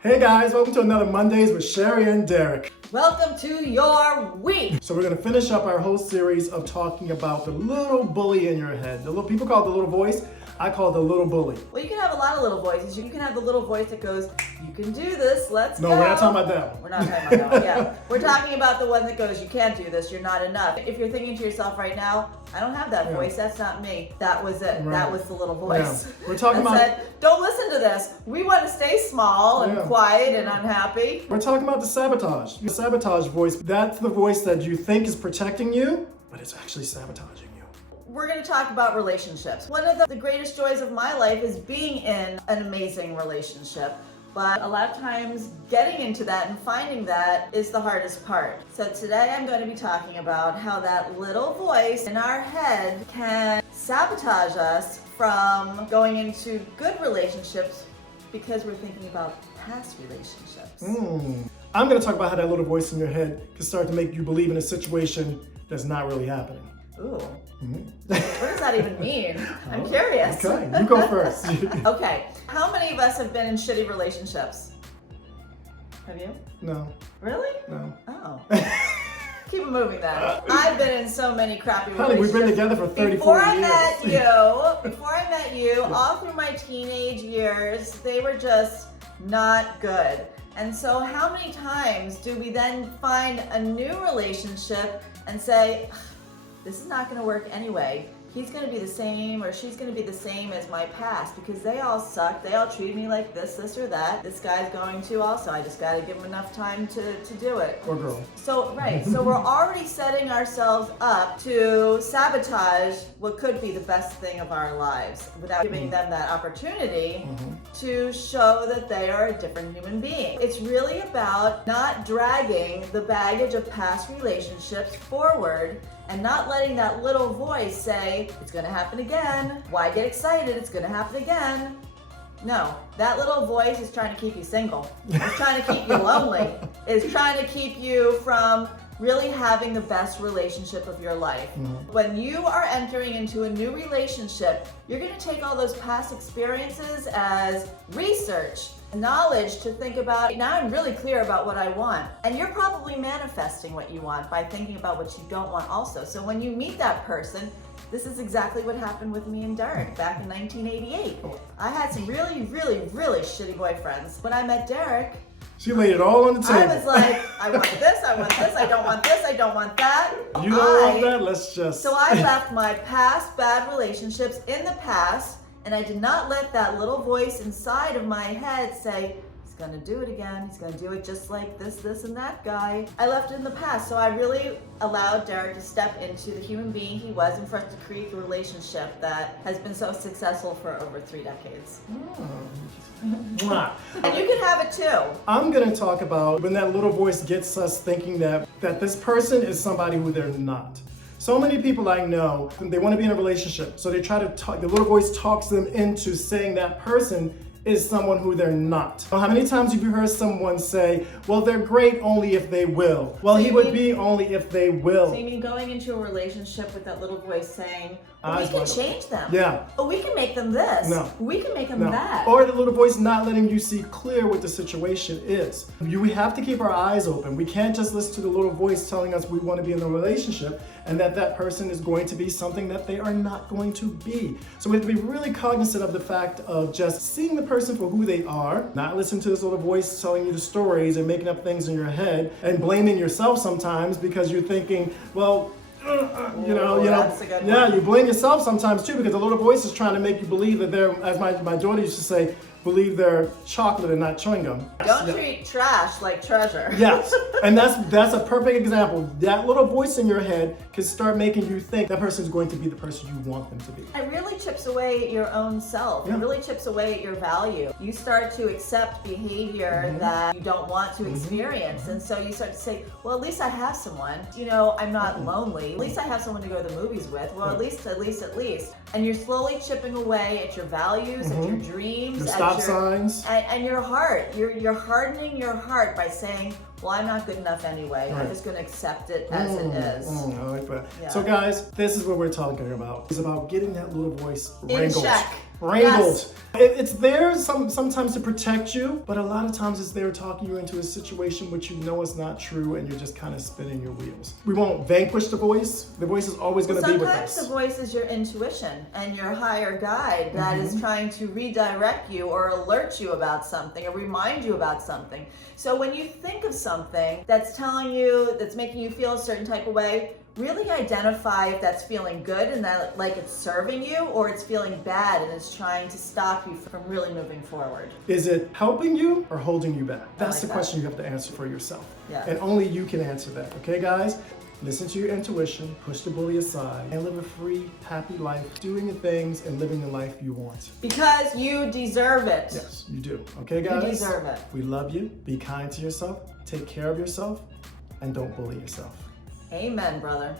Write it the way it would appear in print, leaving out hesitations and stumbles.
Hey guys, welcome to another Mondays with Sheri and Derek. Welcome to your week. So we're going to finish up our whole series of talking about the little bully in your head. The little people call it the little voice. I call it the little bully. Well, you can have a lot of little voices. You can have the little voice that goes, "You can do this, let's go." No, we're not talking about that one. We're not talking about that one, yeah. We're talking about the one that goes, "You can't do this, you're not enough." If you're thinking to yourself right now, I don't have that voice, that's not me. That was it. Right. That was the little voice. Yeah. We're talking that about... said, don't listen to this. We want to stay small and quiet and unhappy. We're talking about the sabotage. The sabotage voice, that's the voice that you think is protecting you, but it's actually sabotaging you. We're going to talk about relationships. One of the greatest joys of my life is being in an amazing relationship. But a lot of times getting into that and finding that is the hardest part. So today I'm going to be talking about how that little voice in our head can sabotage us from going into good relationships because we're thinking about past relationships. I'm going to talk about how that little voice in your head can start to make you believe in a situation that's not really happening. Ooh. What does that even mean? I'm curious. Okay, you go first. Okay. How many of us have been in shitty relationships? Have you? No. Really? No. Oh. Keep it moving then. I've been in so many crappy relationships. Honey, we've been together for 34 Before years. Before I met you, all through my teenage years, they were just not good. And so how many times do we then find a new relationship and say, this is not going to work anyway. He's going to be the same or she's going to be the same as my past because they all suck. They all treat me like this or that. This guy's going to also. I just got to give him enough time to do it. Or girl. So, right. So we're already setting ourselves up to sabotage what could be the best thing of our lives without giving them that opportunity to show that they are a different human being. It's really about not dragging the baggage of past relationships forward and not letting that little voice say, it's gonna happen again. Why get excited? It's gonna happen again. No, that little voice is trying to keep you single. It's trying to keep you lonely. It's trying to keep you from really having the best relationship of your life. When you are entering into a new relationship, you're gonna take all those past experiences as research, knowledge to think about, now I'm really clear about what I want. And you're probably manifesting what you want by thinking about what you don't want also. So when you meet that person, this is exactly what happened with me and Derek back in 1988. I had some really, really, really shitty boyfriends. When I met Derek, She laid it all on the table. I was like, I want this, I want this, I don't want this, I don't want that. You don't want that? Let's just... So I left my past bad relationships in the past, and I did not let that little voice inside of my head say, he's gonna do it again, he's gonna do it just like this, and that guy. I left it in the past, so I really allowed Derek to step into the human being he was and for us to create the relationship that has been so successful for over 3 decades. And you can have it too. I'm gonna talk about when that little voice gets us thinking that this person is somebody who they're not. So many people I know, they want to be in a relationship, so they try to talk, the little voice talks them into saying that person is someone who they're not. How many times have you heard someone say, well, they're great only if they will. Well, he would be only if they will. So you mean going into a relationship with that little voice saying, well, we can change them. Yeah. Oh, we can make them this. No. We can make them that. Or the little voice not letting you see clear what the situation is. We have to keep our eyes open. We can't just listen to the little voice telling us we want to be in a relationship and that person is going to be something that they are not going to be. So we have to be really cognizant of the fact of just seeing the person for who they are, not listening to this little voice telling you the stories and making up things in your head and blaming yourself sometimes because you're thinking, well, that's a good one. Yeah, you blame yourself sometimes too because the little voice is trying to make you believe that they're, as my daughter used to say, believe they're chocolate and not chewing gum. Don't treat trash like treasure. Yes, and that's a perfect example. That little voice in your head can start making you think that person's going to be the person you want them to be. It really chips away at your own self. Yeah. It really chips away at your value. You start to accept behavior that you don't want to experience. And so you start to say, well, at least I have someone. I'm not lonely. At least I have someone to go to the movies with. Well, at least. And you're slowly chipping away at your values, at your dreams, your stop signs. And your heart. You're hardening your heart by saying, well, I'm not good enough anyway. Right. I'm just going to accept it as it is. I like that. Yeah. So guys, this is what we're talking about. It's about getting that little voice wrangled. In check. Wrangled. Yes. It's there sometimes to protect you, but a lot of times it's there talking you into a situation which you know is not true, and you're just kind of spinning your wheels. We won't vanquish the voice. The voice is always going to be with us. Sometimes the voice is your intuition and your higher guide that is trying to redirect you or alert you about something or remind you about something. So when you think of something that's telling you, that's making you feel a certain type of way, really identify if that's feeling good and that like it's serving you, or it's feeling bad and it's trying to stop you from really moving forward. Is it helping you or holding you back? That's like the that. question you have to answer for yourself. Yeah. And only you can answer that. Okay, guys? Listen to your intuition, push the bully aside, and live a free, happy life, doing the things and living the life you want. Because you deserve it. Yes, you do. Okay, guys? You deserve it. We love you. Be kind to yourself. Take care of yourself. And don't bully yourself. Amen, brother.